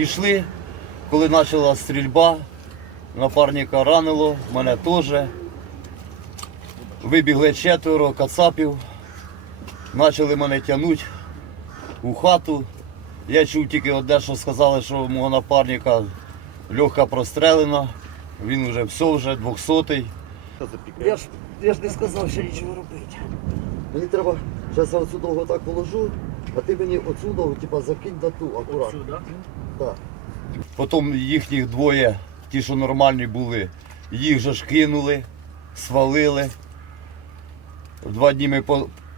йшли, коли почала стрільба, напарника ранило, мене теж. Вибігли четверо кацапів, почали мене тягнути у хату. Я чув тільки одне, що сказали, що мого напарника легка прострелена, він вже все, вже 200-й. Я ж, я ж не сказав ще нічого робити. Мені треба, зараз я оцю довго так положу, а ти мені оцю довго типа, закинь на ту акуратно. Так. Потім їхніх двоє, ті, що нормальні були, їх же ж кинули, свалили. Два дні ми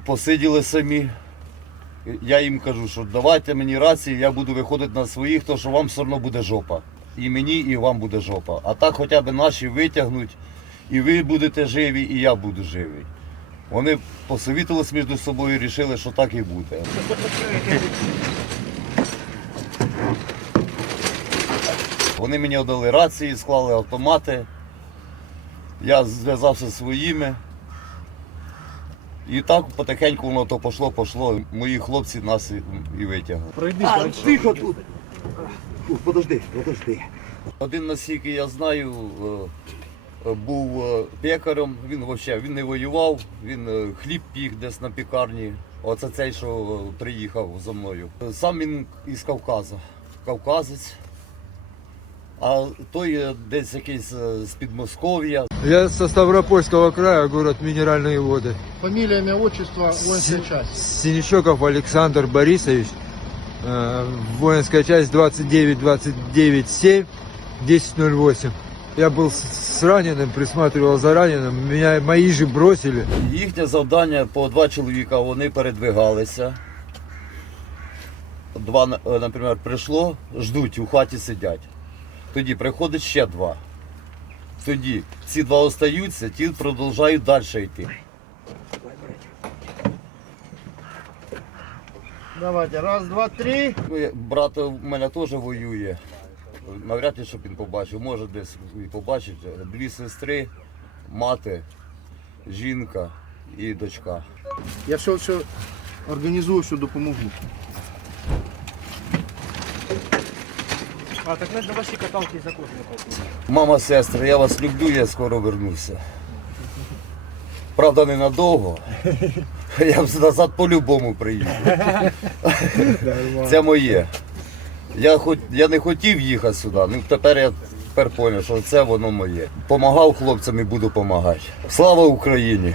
посиділи самі. Я їм кажу, що давайте мені рації, я буду виходити на своїх, то що вам все одно буде жопа. І мені, і вам буде жопа. А так хоча б наші витягнуть, і ви будете живі, і я буду живий. Вони посовітились між собою і вирішили, що так і буде. Вони мені дали рації, склали автомати. Я зв'язався зі своїми. І так потихеньку воно то пішло, пішло. Мої хлопці нас і, і витягли. Пройди А, тихо тут. Фу, Подожди, подожди. Один, наскільки я знаю, е, був е, пекарем. Він взагалі він не воював, він е, хліб пік десь на пікарні. Оце цей, що приїхав за мною. Сам він із Кавказа. Кавказець А той е, десь якийсь е, з Підмосков'я. Я со Ставропольского края, город Минеральные воды. Фамілія, ім'я, отчество, воїнська часть. Синячоков Александр Борисович, э, воинская часть 29-29-7, 10-08. Я был с с раненым, присматривал за раненым, меня мои же бросили. Їхнє завдання по два чоловіка, вони передвигалися. Два, е, наприклад, прийшло, ждуть, у хаті сидять. Тоді приходить ще два. Тоді ці два остаються, ті продовжують далі йти. Давайте, раз, два, три. Ну, Брат у мене теж воює. Навряд ли, щоб він побачив. Може десь і побачить. Дві сестри, мати, жінка і дочка. Я все, все організую, все допомогу. А, так надо ваші каталки за кожного Мама, сестри, я вас люблю, я скоро вернуся. Правда, ненадовго. Я б назад по-любому приїду. Це моє. Я, хоч, я не хотів їхати сюди, ну тепер я тепер зрозумів, що це воно моє. Помагав хлопцям і буду допомагати. Слава Україні!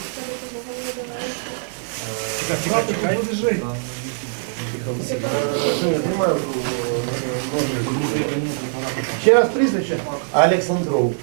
Ще раз прізвище. Олександров.